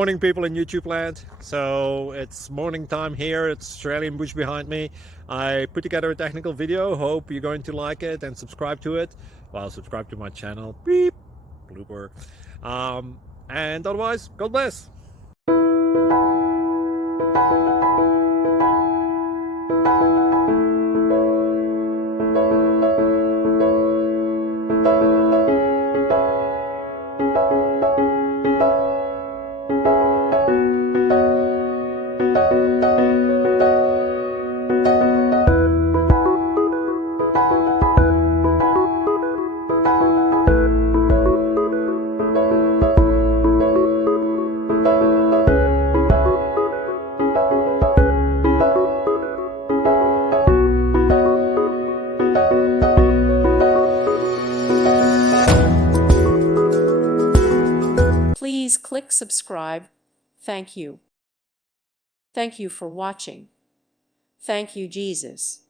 Morning, people in YouTube land. So it's morning time here. It's Australian bush behind me. I put together a technical video. Hope you're going to like it and subscribe to it. Well, subscribe to my channel. Beep. Blooper. And otherwise, God bless. Please click subscribe. Thank you. Thank you for watching. Thank you, Jesus.